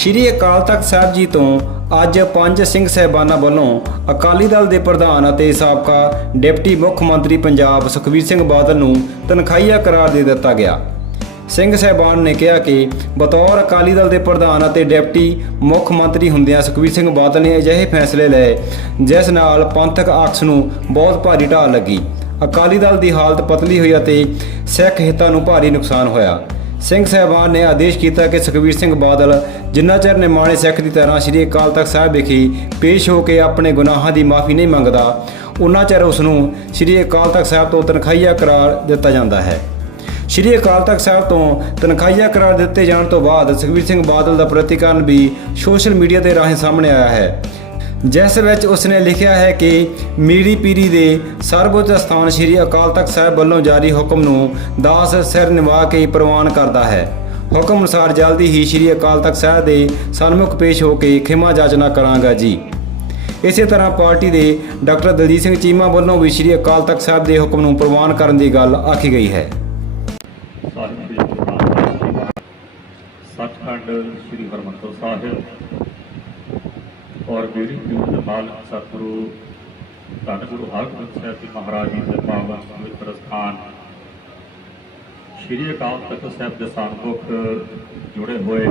ਸ਼੍ਰੀ ਅਕਾਲ ਤਖਤ ਸਾਹਿਬ ਜੀ ਤੋਂ ਅੱਜ ਪੰਜ ਸਿੰਘ ਸਹਿਬਾਨਾਂ ਵੱਲੋਂ ਅਕਾਲੀ ਦਲ ਦੇ ਪ੍ਰਧਾਨ ਅਤੇ ਸਾਬਕਾ ਡਿਪਟੀ ਮੁੱਖ ਮੰਤਰੀ ਪੰਜਾਬ ਸੁਖਬੀਰ ਸਿੰਘ ਬਾਦਲ ਨੂੰ ਤਨਖਾਹੀਆ ਕਰਾਰ ਦੇ ਦਿੱਤਾ ਗਿਆ। ਸਿੰਘ ਸਹਿਬਾਨ ਨੇ ਕਿਹਾ ਕਿ ਬਤੌਰ ਅਕਾਲੀ ਦਲ ਦੇ ਪ੍ਰਧਾਨ ਅਤੇ ਡਿਪਟੀ ਮੁੱਖ ਮੰਤਰੀ ਹੁੰਦਿਆਂ ਸੁਖਬੀਰ ਸਿੰਘ ਬਾਦਲ ਨੇ ਅਜਿਹੇ ਫੈਸਲੇ ਲਏ, ਜਿਸ ਨਾਲ ਪੰਥਕ ਅਕਸ ਨੂੰ ਬਹੁਤ ਭਾਰੀ ਢਾਲ ਲੱਗੀ। ਅਕਾਲੀ ਦਲ ਦੀ ਹਾਲਤ ਪਤਲੀ ਹੋਈ ਅਤੇ ਸਿੱਖ ਹਿੱਤਾਂ ਨੂੰ ਭਾਰੀ ਨੁਕਸਾਨ ਹੋਇਆ। ਸਿੰਘ ਸਹਿਬਾਨ ਨੇ ਆਦੇਸ਼ ਕੀਤਾ ਕਿ ਸੁਖਬੀਰ ਸਿੰਘ ਬਾਦਲ ਜਿੰਨਾ ਚਿਰ ਨਿਮਾਣੇ ਸਿੱਖ ਦੀ ਤਰ੍ਹਾਂ ਸ੍ਰੀ ਅਕਾਲ ਤਖਤ ਸਾਹਿਬ ਵਿਖੇ ਪੇਸ਼ ਹੋ ਕੇ ਆਪਣੇ ਗੁਨਾਹਾਂ ਦੀ ਮਾਫੀ ਨਹੀਂ ਮੰਗਦਾ, ਉਨਾ ਚਿਰ ਉਸ ਨੂੰ ਸ੍ਰੀ ਅਕਾਲ ਤਖਤ ਸਾਹਿਬ ਤੋਂ ਤਨਖਾਹੀਆ ਕਰਾਰ ਦਿੱਤਾ ਜਾਂਦਾ ਹੈ। ਸ਼੍ਰੀ ਅਕਾਲ ਤਖਤ ਸਾਹਿਬ ਤੋਂ ਤਨਖਾਹੀਆ ਕਰਾਰ ਦਿੱਤੇ ਜਾਣ ਤੋਂ ਬਾਅਦ ਸੁਖਬੀਰ ਸਿੰਘ ਬਾਦਲ ਦਾ ਪ੍ਰਤੀਕਰਨ ਵੀ ਸੋਸ਼ਲ ਮੀਡੀਆ ਦੇ ਰਾਹੀਂ ਸਾਹਮਣੇ ਆਇਆ ਹੈ। ਜਿਸ ਵਿੱਚ ਉਸਨੇ ਲਿਖਿਆ ਹੈ ਕਿ ਮੀਰੀ ਪੀਰੀ ਦੇ ਸਰਵਉੱਚ ਸਥਾਨ ਸ਼੍ਰੀ ਅਕਾਲ ਤਖਤ ਸਾਹਿਬ ਵੱਲੋਂ ਜਾਰੀ ਹੁਕਮ ਨੂੰ ਦਾਸ ਸਿਰ ਨਿਵਾ ਕੇ ਪ੍ਰਵਾਨ ਕਰਦਾ ਹੈ। ਹੁਕਮ ਅਨੁਸਾਰ ਜਲਦੀ ਹੀ ਸ਼੍ਰੀ ਅਕਾਲ ਤਖਤ ਸਾਹਿਬ ਦੇ ਸਨਮੁਖ ਪੇਸ਼ ਹੋ ਕੇ ਖਿਮਾ ਜਾਚਨਾ ਕਰਾਂਗਾ ਜੀ। ਇਸੇ ਤਰ੍ਹਾਂ ਪਾਰਟੀ ਦੇ ਡਾਕਟਰ ਦਲਜੀਤ ਸਿੰਘ ਚੀਮਾ ਵੱਲੋਂ ਵੀ ਸ਼੍ਰੀ ਅਕਾਲ ਤਖਤ ਸਾਹਿਬ ਦੇ ਹੁਕਮ ਨੂੰ ਪ੍ਰਵਾਨ ਕਰਨ ਦੀ ਗੱਲ ਆਖੀ ਗਈ ਹੈ। ਸਾਰੇ ਸ੍ਰੀ ਹਰਮੰਦਰ ਸਾਹਿਬ ਔਰ ਮੇਰੀ ਪੀਰ ਦੇ ਸਤਿਗੁਰੂ ਧੰਨ ਗੁਰੂ ਹਰਗੋਬਿੰਦ ਸਾਹਿਬ ਜੀ ਮਹਾਰਾਜ ਜੀ ਦੇ ਪਾਵਨ ਪਵਿੱਤਰ ਸਥਾਨ ਸ੍ਰੀ ਅਕਾਲ ਤਖਤ ਸਾਹਿਬ ਦੇ ਸਨਮੁਖ ਜੁੜੇ ਹੋਏ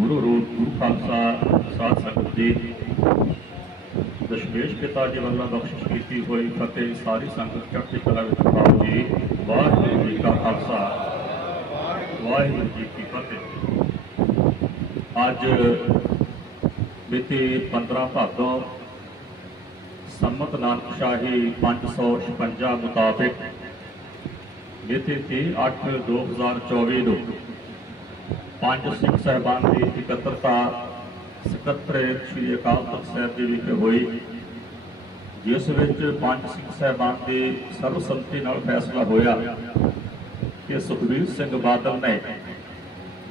ਗੁਰੂ ਰੂਪ ਗੁਰੂ ਖਾਲਸਾ ਸਾਧ ਸੰਗਤ ਜੀ ਦਸ਼ਮੇਸ਼ ਪਿਤਾ ਜੀ ਵੱਲੋਂ ਬਖਸ਼ਿਸ਼ ਕੀਤੀ ਹੋਈ ਫਤਿਹ ਸਾਰੀ ਸੰਗਤ ਚੜ੍ਹਦੀ ਕਲਾ ਵਿੱਚ ਪਾਓ ਜੀ। ਵਾਹਿਗੁਰੂ ਜੀ ਕਾ ਖਾਲਸਾ। ਵਾਹਿਗੁਰੂ ਜੀ ਕੀ ਫਤਿਹ। ਅੱਜ ਮਿਤੀ 15 ਭਾਦੋਂ ਸੰਮਤ ਨਾਨਕ ਸ਼ਾਹੀ 556 ਮੁਤਾਬਿਕ ਮਿਤੀ 30/8/2024 ਨੂੰ ਪੰਜ ਸਿੱਖ ਸਹਿਬਾਨ ਦੀ ਇਕੱਤਰਤਾ ਸਕੱਤਰੇਤ ਸ੍ਰੀ ਅਕਾਲ ਤਖਤ ਸਾਹਿਬ ਜੀ ਵਿਖੇ ਹੋਈ, ਜਿਸ ਵਿੱਚ ਪੰਜ ਸਿੱਖ ਸਹਿਬਾਨ ਦੇ ਸਰਬਸੰਮਤੀ ਨਾਲ ਫੈਸਲਾ ਹੋਇਆ ਕਿ ਸੁਖਬੀਰ ਸਿੰਘ ਬਾਦਲ ਨੇ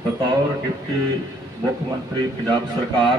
ਬਤੌਰ ਡਿਪਟੀ ਮੁੱਖ ਮੰਤਰੀ ਪੰਜਾਬ ਸਰਕਾਰ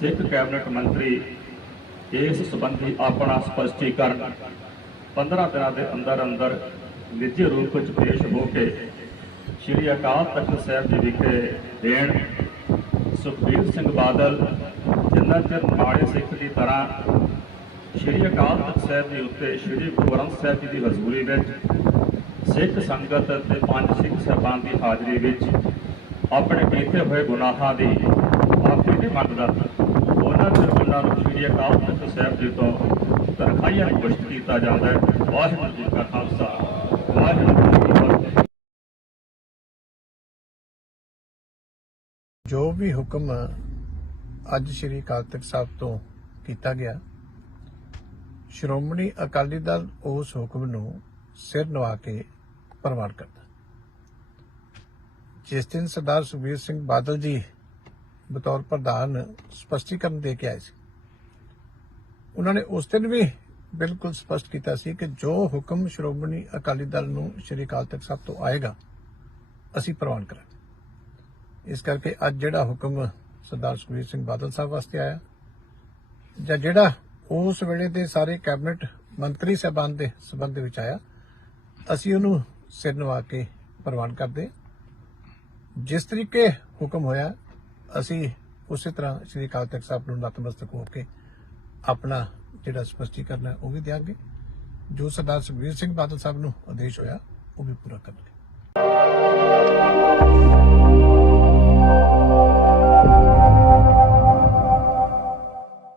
ਸਿੱਖ ਕੈਬਨਿਟ ਮੰਤਰੀ ਇਸ ਸੰਬੰਧੀ ਆਪਣਾ ਸਪਸ਼ਟੀਕਰਨ 15 ਦਿਨਾਂ ਦੇ ਅੰਦਰ ਅੰਦਰ ਨਿੱਜੀ ਰੂਪ ਵਿੱਚ ਪੇਸ਼ ਹੋ ਕੇ ਸ਼੍ਰੀ ਅਕਾਲ ਤਖਤ ਸਾਹਿਬ ਜੀ ਵਿਖੇ ਦੇਣ। ਸੁਖਬੀਰ ਸਿੰਘ ਬਾਦਲ ਜਿੰਨਾ ਚਿਰ ਨਾਲੇ ਸਿੱਖ ਦੀ ਤਰ੍ਹਾਂ ਸ਼੍ਰੀ ਅਕਾਲ ਤਖਤ ਸਾਹਿਬ ਦੇ ਉੱਤੇ ਸ਼੍ਰੀ ਗੁਰੂ ਗ੍ਰੰਥ ਸਾਹਿਬ ਜੀ ਦੀ ਹਜ਼ੂਰੀ ਵਿੱਚ ਸਿੱਖ ਸੰਗਤ ਅਤੇ ਪੰਜ ਸਿੱਖ ਸਹਿਬਾਨ ਦੀ ਹਾਜ਼ਰੀ ਵਿੱਚ ਆਪਣੇ ਕੀਤੇ ਹੋਏ ਗੁਨਾਹਾਂ ਦੀ ਮਾਫੀ ਨਹੀਂ ਮੰਗਦਾ ਉਹਨਾਂ ਚਿਰ ਨੂੰ ਸ਼੍ਰੀ ਅਕਾਲ ਤਖਤ ਸਾਹਿਬ ਜੀ ਤੋਂ ਤਰਖਾਈਆਂ ਪੁਸ਼ਟ ਕੀਤਾ ਜਾਂਦਾ ਹੈ। ਵਾਹਿਗੁਰੂ ਜੀ ਕਾ ਖਾਲਸਾ। ਵਾਹਿਗੁਰੂ ਜੀ ਕੀ ਫਤਿਹ। ਜੋ ਵੀ ਹੁਕਮ ਅੱਜ ਸ੍ਰੀ ਅਕਾਲ ਤਖਤ ਸਾਹਿਬ ਤੋਂ ਕੀਤਾ ਗਿਆ, ਸ਼੍ਰੋਮਣੀ ਅਕਾਲੀ ਦਲ ਉਸ ਹੁਕਮ ਨੂੰ ਸਿਰ ਨਵਾ ਕੇ ਪ੍ਰਵਾਨ ਕਰਦਾ। ਜਿਸ ਦਿਨ ਸਰਦਾਰ ਸੁਖਬੀਰ ਸਿੰਘ ਬਾਦਲ ਜੀ ਬਤੌਰ ਪ੍ਰਧਾਨ ਸਪਸ਼ਟੀਕਰਨ ਦੇ ਕੇ ਆਏ ਸੀ। ਉਹਨਾਂ ਨੇ ਉਸ ਦਿਨ ਵੀ ਬਿਲਕੁਲ ਸਪਸ਼ਟ ਕੀਤਾ ਸੀ ਕਿ ਜੋ ਹੁਕਮ ਸ਼੍ਰੋਮਣੀ ਅਕਾਲੀ ਦਲ ਨੂੰ ਸ੍ਰੀ ਅਕਾਲ ਤਖਤ ਸਾਹਿਬ ਤੋਂ ਆਏਗਾ, ਅਸੀਂ ਪ੍ਰਵਾਨ ਕਰਾਂਗੇ। ਇਸ ਕਰਕੇ ਅੱਜ ਜਿਹੜਾ ਹੁਕਮ ਸਰਦਾਰ ਸੁਖਬੀਰ ਸਿੰਘ ਬਾਦਲ ਸਾਹਿਬ ਵਾਸਤੇ ਆਇਆ, ਜਾਂ ਜਿਹੜਾ ਉਸ ਵੇਲੇ ਦੇ ਸਾਰੇ ਕੈਬਨਿਟ ਮੰਤਰੀ ਸਹਿਬਾਨ ਦੇ ਸਬੰਧ ਦੇ ਵਿੱਚ ਆਇਆ, ਅਸੀਂ ਉਹਨੂੰ ਸਿਰ ਨਵਾ ਕੇ ਪ੍ਰਵਾਨ ਕਰਦੇ ਜਿਸ ਤਰੀਕੇ ਹੁਕਮ ਹੋਇਆ ਅਸੀਂ ਉਸੇ ਤਰ੍ਹਾਂ ਸ੍ਰੀ ਅਕਾਲ ਤਖਤ ਸਾਹਿਬ ਨੂੰ ਨਤਮਸਤਕ ਹੋ ਕੇ ਆਪਣਾ ਜਿਹੜਾ ਸਪਸ਼ਟੀਕਰਨ ਹੈ, ਉਹ ਵੀ ਦਿਆਂਗੇ। ਜੋ ਸਰਦਾਰ ਸੁਖਬੀਰ ਸਿੰਘ ਬਾਦਲ ਸਾਹਿਬ ਨੂੰ ਆਦੇਸ਼ ਹੋਇਆ, ਉਹ ਵੀ ਪੂਰਾ ਕਰਨਗੇ।